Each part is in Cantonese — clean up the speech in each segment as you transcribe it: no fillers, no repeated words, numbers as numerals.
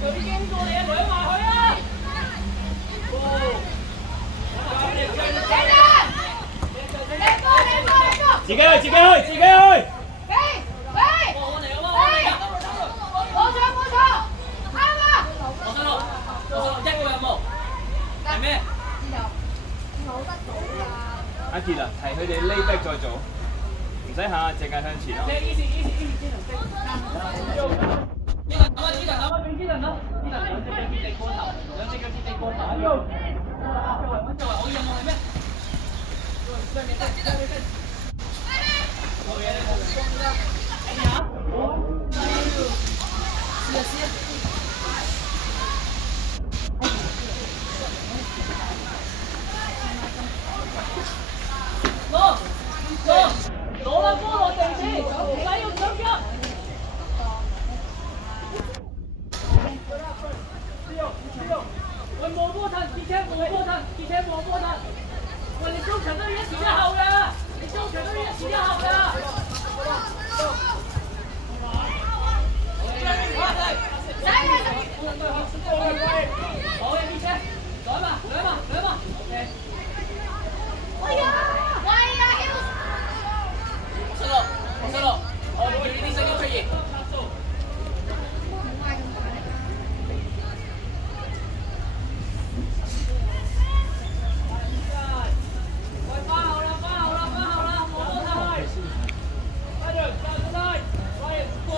佢經過你啊，兩埋去啊！自己去，自己去，自己去。係咩？阿傑啊，提佢哋 lay back 再做，唔使下淨係向前咯。攞啦，波落地先，唔使要上急。喂，磨波騰，而且磨波騰，而且磨波騰。喂，你中場都要一前一後㗎，你中場都要一前一後㗎。好嘅，啲車，兩碼 ，OK。哎呀！失落，我哋呢啲聲音出現。喂，花後啦，冇波太。快點，站住晒，快啲過。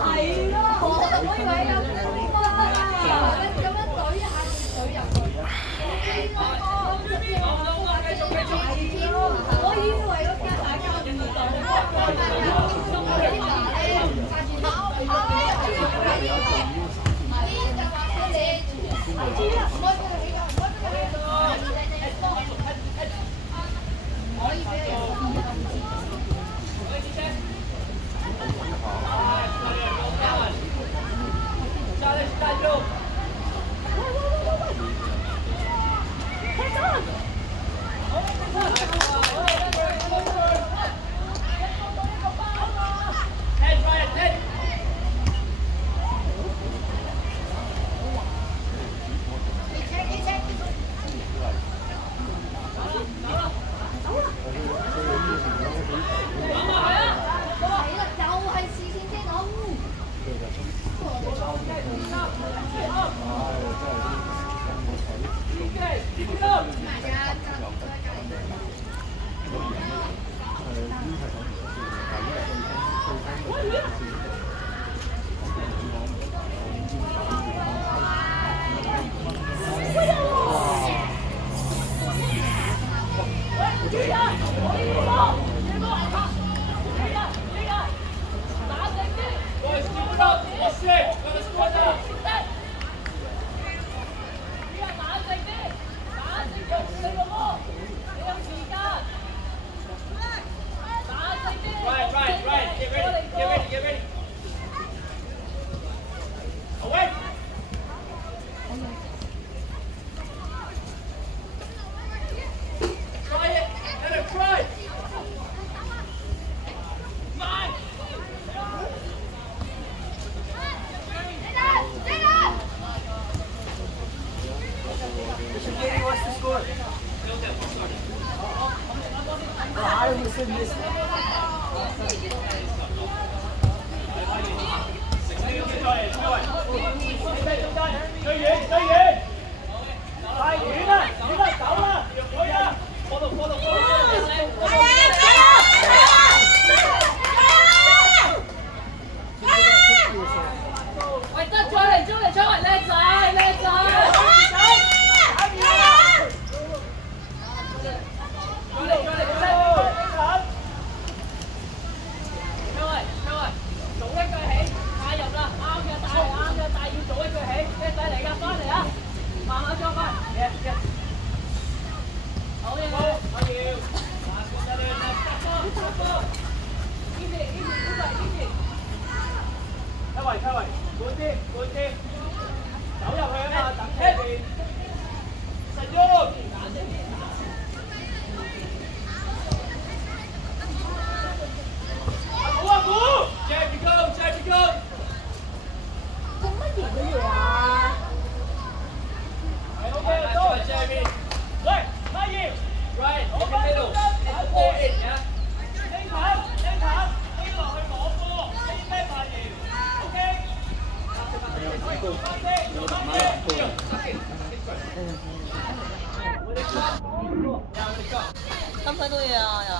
係啊，我以為有風啊，咁樣懟一下懟入去。我以為嗰間大家唔打正啲，打正啲。喂，得咗嚟，出嚟，叻仔，叻仔。做一句起，太入啦，啱嘅，但係要做一句起，叻仔嚟㗎，翻嚟啊，慢慢裝翻，好嘢，可以，出圍，半啲，走入去啊嘛，等車邊，實喐，好啊，估 ，Jab go，做乜嘢嘅嘢啊？係 OK，都係 Jab，喂，乜嘢 ？Right，我喺呢度，你過嚟啊！拎棒，拎落去攞波，拎咩發言 ？OK。咁佢都要啊又。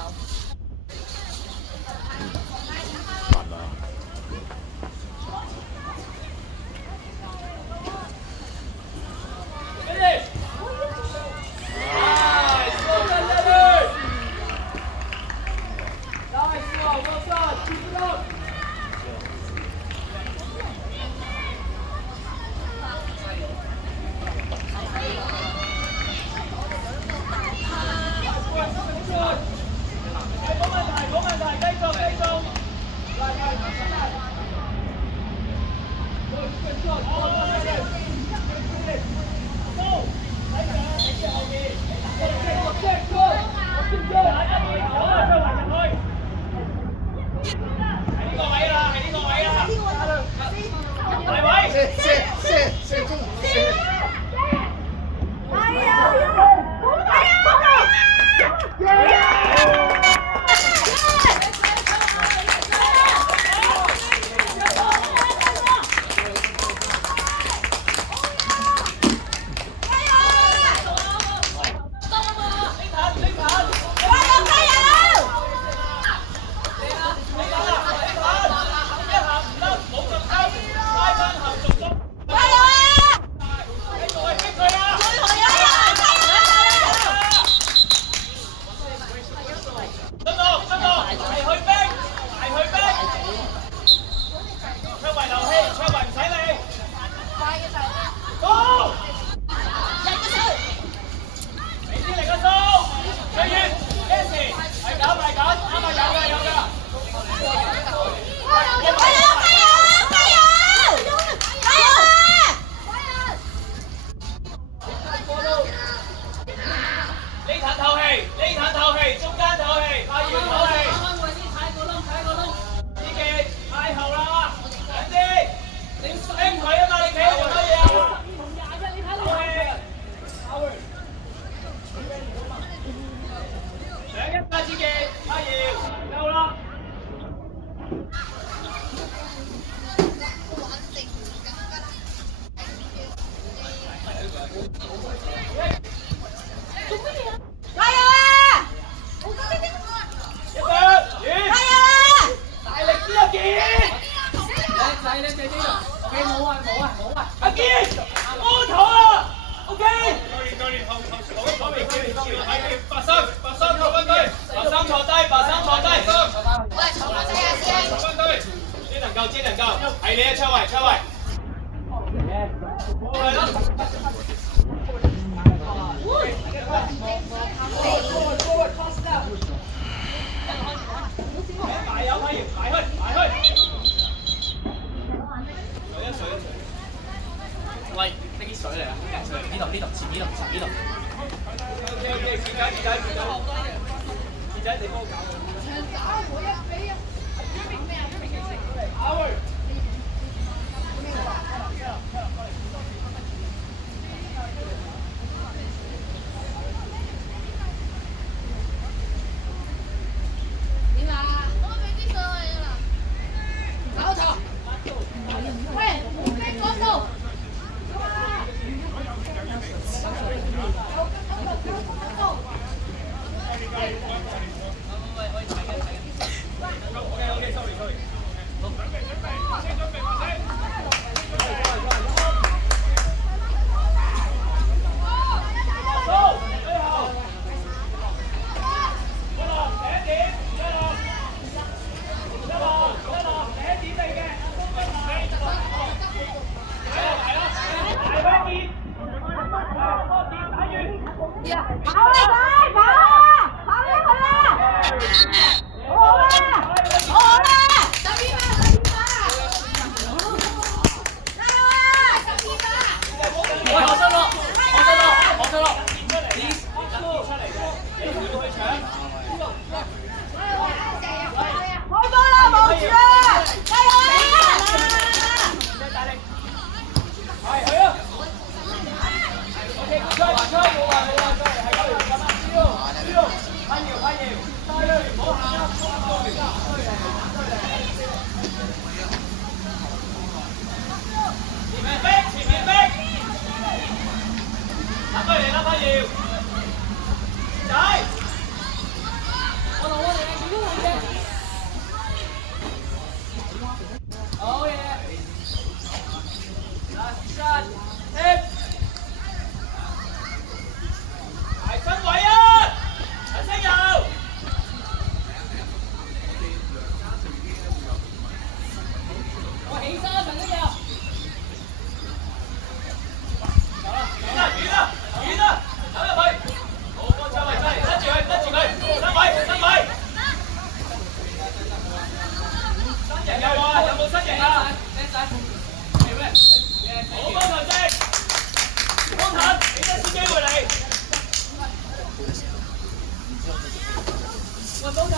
喂，保陣，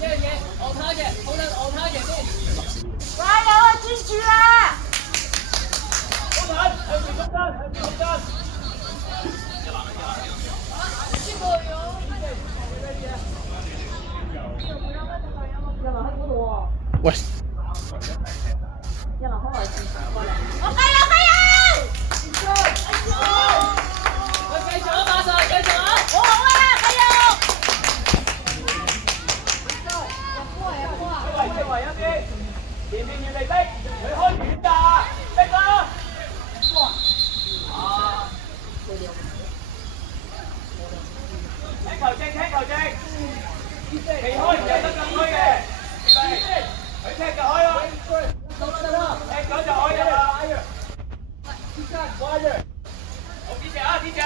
一樣嘢，昂他嘅，保陣昂他嘅先。加油啊，專注啊！保陣，向住中間，向住中間。喂，我加油加油！喂，繼續啊，馬上，繼續啊！好好啊，加油！周圍一邊，前面越嚟逼，佢開遠㗎，逼啦！啊！聽球證，聽球證，避開唔係得咁開嘅，佢踢就開啦，踢咗就開㗎啦。好，支持啊，支持啊！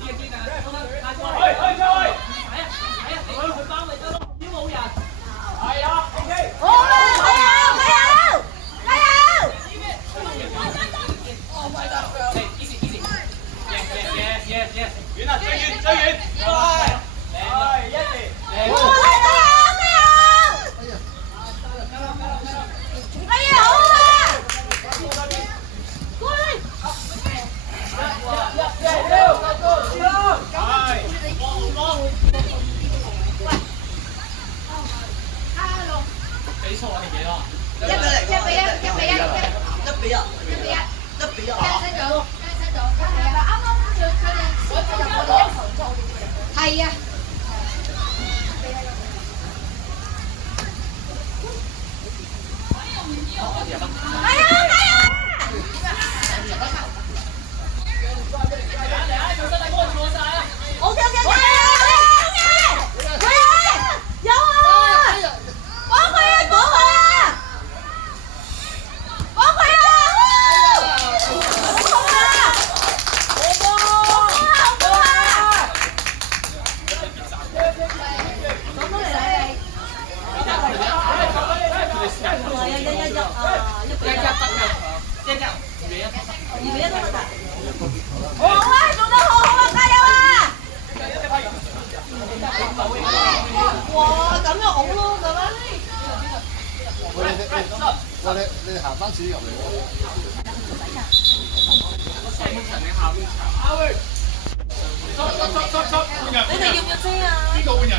去，佢包咪得咯，只要冇人。係啊 ，OK。好啊，加油加油加油！ Yes，遠啊，最遠最遠，係一時，加油加油！加油好啊！過嚟！比數我哋幾多？一比一，係啊！加油加油！嚟啊！做晒大哥做晒啊！ OK，有啊！幫佢啊！幫佢啊！幫佢啊！好啊！好啊！做得好好啊！加油啊！哇！咁就好咯，咁啊！你行翻自己入嚟喎。你哋要唔要飛啊？邊個換人？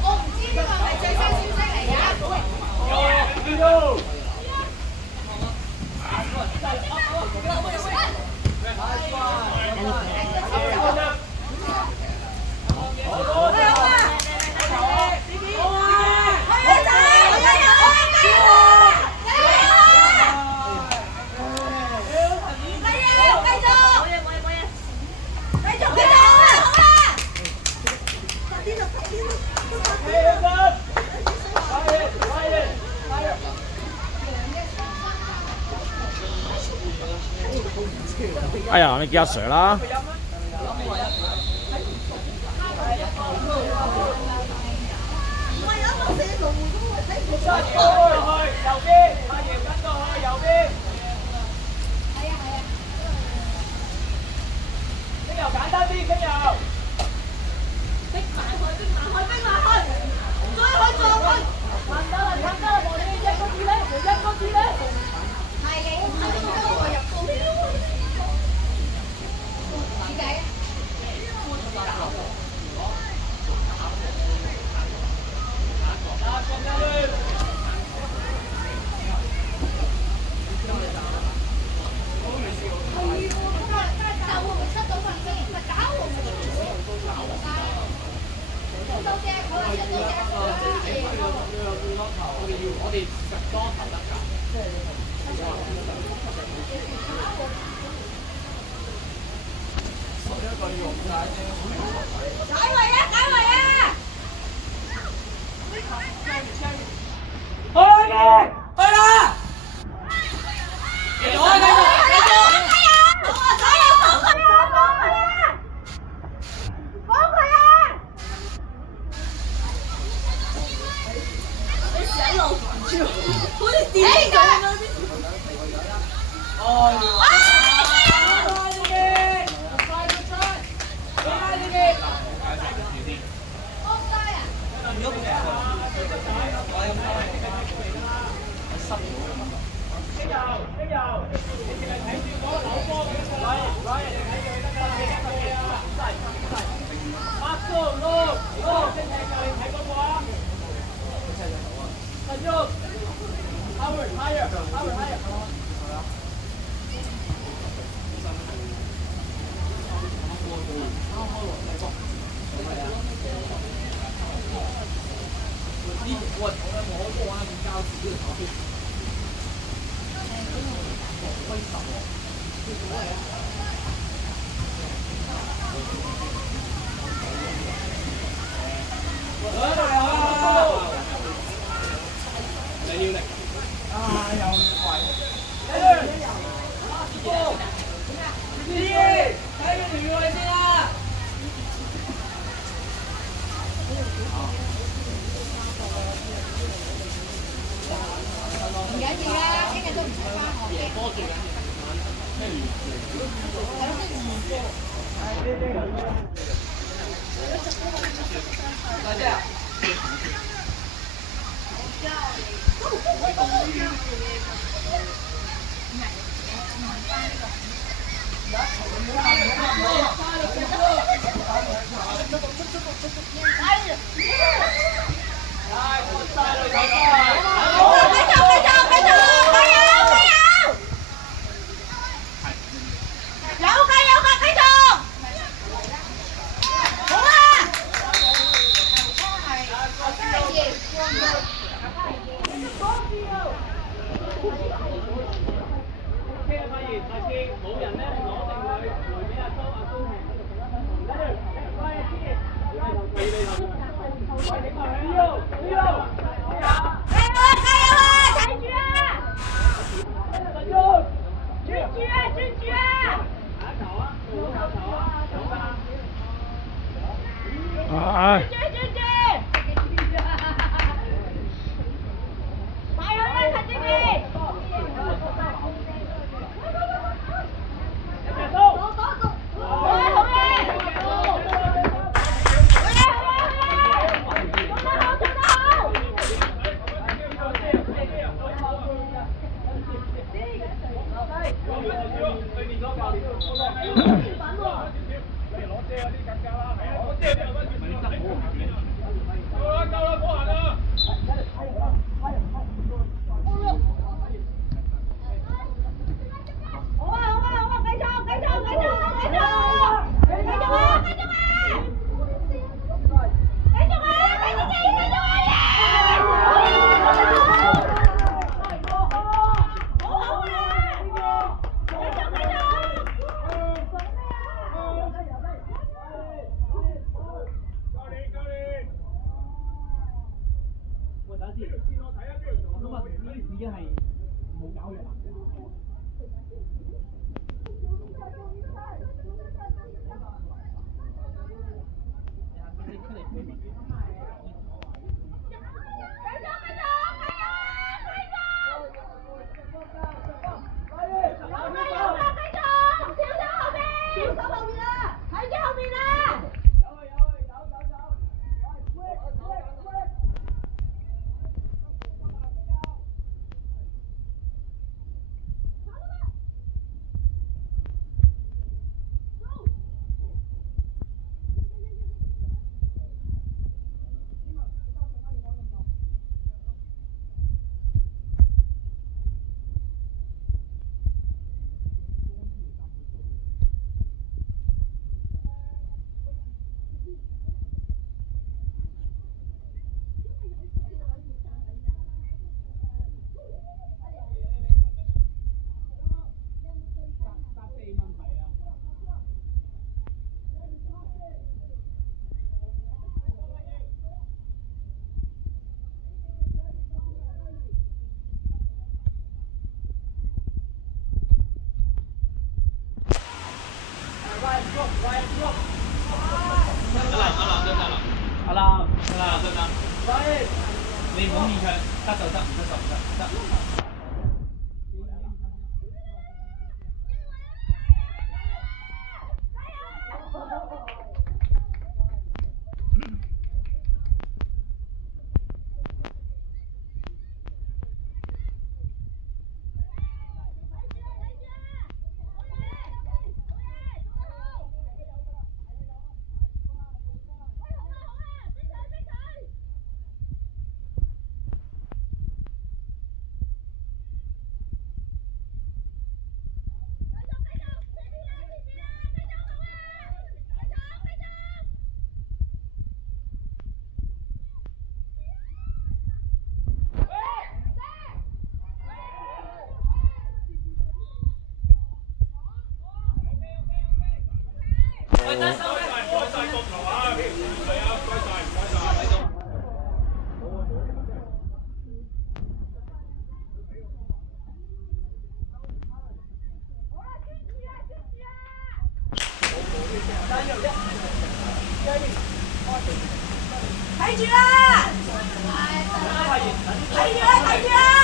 我唔知呢個係最新消息嚟㗎。哎呀，你叫阿 Sir 啦。右邊，阿爺跟過去右邊。冰油簡單啲，冰油。逼埋去，再去。撐得啦，我哋一個字咧。係嘅，我入高啲。點解？解圍啊！解圍啊！去啦！繼續啊！繼續！唉，你唔好勉強，得就得，唔得就唔得，得。喂，得手咩？睇住啦！睇住啦！睇住啦！